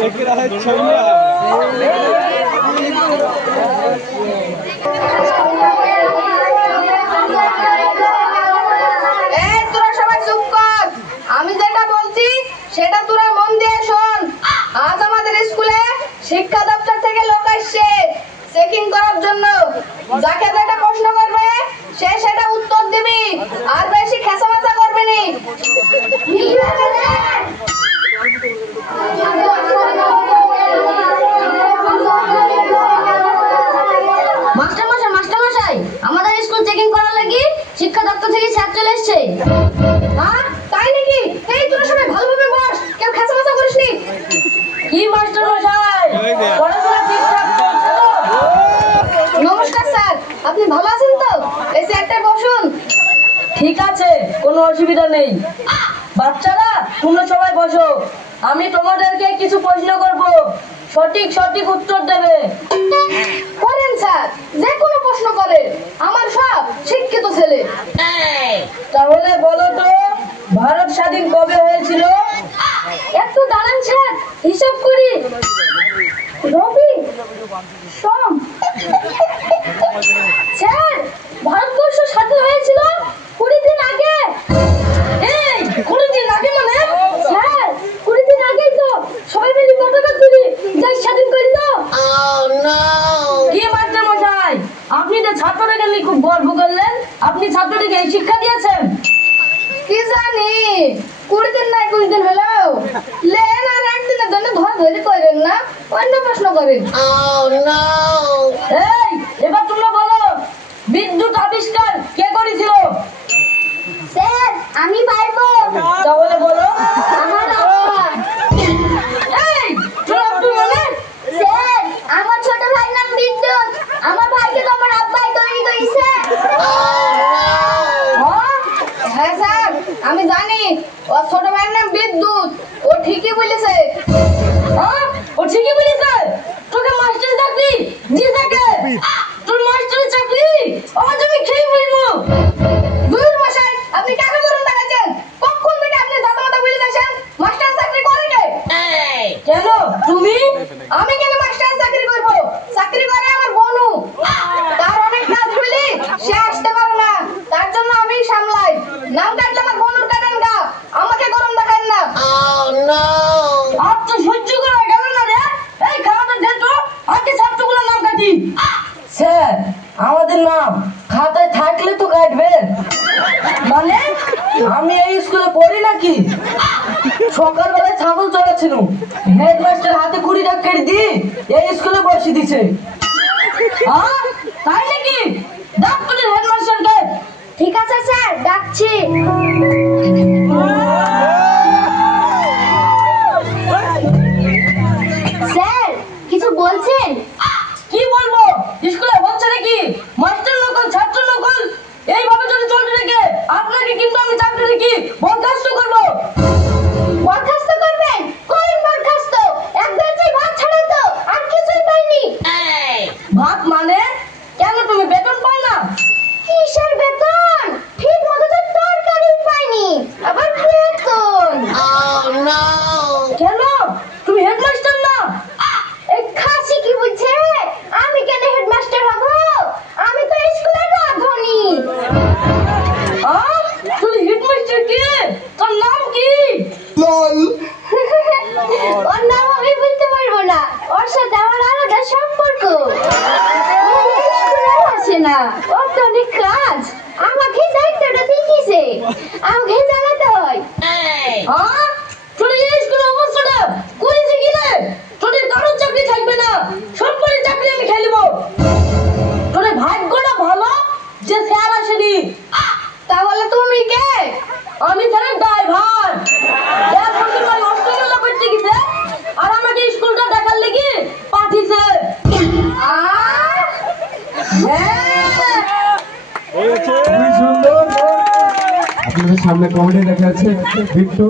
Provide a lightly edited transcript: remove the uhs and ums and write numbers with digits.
তোরা সবাই চুপ কর, আমি যেটা বলছি সেটা তোরা মন দিয়ে শোন। আজ আমাদের স্কুলে শিক্ষা দপ্তর থেকে লোক আসছে চেকিং করার জন্য। যাকে যেটা প্রশ্ন করবে সে সেটা উত্তর দিবি, আর বেশি খেসামাচা করবি নি। মাস্টারমশাই, আমাদের স্কুল চেকিং করার লাগি শিক্ষা দপ্তর থেকে স্যার চলে এসেছে। হ্যাঁ, তাই নাকি? এই তোরা সবাই ভালোভাবে বস, কেউ খেসামাচা করিস নি। কি মাস্টারমশাই, পড়াশোনা ঠিকঠাক চলছে তো? নমস্কার স্যার, আপনি ভালো আছেন তো? এই চেয়ারটায় বসুন। ঠিক আছে, কোনো অসুবিধা নেই। বাচ্চারা তোমরা সবাই বসো, আমি তোমাদেরকে কিছু প্রশ্ন করব, সঠিক উত্তর দেবে। করেন স্যার, যে কোনো প্রশ্ন করেন, আমার সব শিক্ষিত ছেলে। তাহলে বলো তো, ভারত স্বাধীন কবে হয়েছিল? একটু দাঁড়ান স্যার, হিসাব করি। রবি, সোম। স্যার, ভারতবর্ষ স্বাধীন হয়েছিল 20 দিন আগে। এই 20 দিন আগে মানে? স্যার, 20 দিন আগেই তো সবাই মিলে পতাকা তুলি দেশ স্বাধীন করি তো। কি মাস্টার মশাই, আপনি তো ছাত্রদেরকে নিয়ে খুব গর্ব করলেন, আপনি ছাত্রদেরকে এই শিক্ষা দিয়েছেন? কি জানি, 20 দিন নাই 20 দিন হলো লেন, আর একদিনের জন্য ধরে করেন না, অন্য প্রশ্ন করেন। এই এবার তোমরা বলো, বিদ্যুৎ আবিষ্কার কে করেছিল? স্যার, আমি পারবো। তাহলে বলো। আমার আব্বা। এই তোর আব্বু মানে? স্যার, আমার ছোট ভাইয়ের নাম বিদ্যুৎ, আমার ভাইকে তো আমার আব্বাই তৈরি করেছে। হ্যাঁ স্যার, আমি জানি ওর ছোট ভাইয়ের নাম বিদ্যুৎ, ও ঠিকই বলেছে। হ্যাঁ, ও ঠিকই বলেছে। তোকে মাস্টার চাকরি দিয়েছে কে? তোর মাস্টারের চাকরি আজ আমি খেয়ে ফেলবো। দূর মশাই, আপনি কাকে করুন দেখাচ্ছেন? কখন থেকে আপনি দাদা মাথা বলে যাচ্ছেন মাস্টার চাকরি করে কে? কেন তুমি? আমি কেন মাস্টার চাকরি করব? চাকরি করে আমার বোনু, তার অনেক কাজ হইলে সে আসতে পারে না, তার জন্য আমি সামলাই। নাম কাটলে আমার বোনুর কাটান গা, আমাকে গরম দেখান না। আর তো সহ্য করা গেল না রে। এই খাওয়াটা দে তো, আগে ছাত্রগুলোর নাম কাটি। স্যার, আমাদের নাম খাতায় থাকলে তো কাটবেন। মানে আমি এই স্কুলে পড়ি নাকি? সকালবেলায় ছাগল চড়াচ্ছিল, হেডমাস্টার হাতে 20 টাকা কেটে দিয়ে এই স্কুলে বসে দিছে। তাই নাকি? ডাক তোদের হেডমাস্টারকে। ঠিক আছে স্যার, ডাকছি। স্যার, কিছু বলছেন? কি বলবো, স্কুলে হচ্ছে নাকি মাস্টার নকল ছাত্র নকল? এইভাবে যদি চলতে থাকে আপনাকে কিন্তু আমি চাকরি থেকে বরখাস্ত করব। বরখাস্ত করবেন? কোন বরখাস্ত? একবার যে ভাত ছাড়া তো আর কিছুই পাইনি। ভাত মানে? কেন তুমি বেতন পাও না? কিসের বেতন? ঠিক মতো তো তরকারি পাইনি, আবার বেতন। কেন তুমি হেডমাস্টার না? এই খাসি কি বুঝছে? আমি কেন হেডমাস্টার হব? আমি তো স্কুলে রাঁধুনি। তুই হেডমাস্টার কে? তোর নাম কি? ওর নাম আমি বলতে পারবো না, ওর সাথে আমার আলাদা সম্পর্ক। ও স্কুলে আসে না, ওর তো অনেক কাজ, আমাকে দায়িত্বটা দিয়েছে, আমাকে জ্বালাতে হয়। তোর এই স্কুলের অবস্থাটা করেছে কি রে? তোদের কারোর চাকরি থাকবে না, সরকারি চাকরি আমি খেলব। তোদের ভাগ্যটা ভালো যে স্যার আসেনি। তাহলে তুমি কে? আমি স্যারের ড্রাইভার। এক বছর পরে অস্ট্রেলিয়া পড়তে গেছে আর আমাকে স্কুলটা দেখার লেগে পাঠিয়েছে। আপনাদের সামনে কমেডি দেখা যাচ্ছে বিট্টু।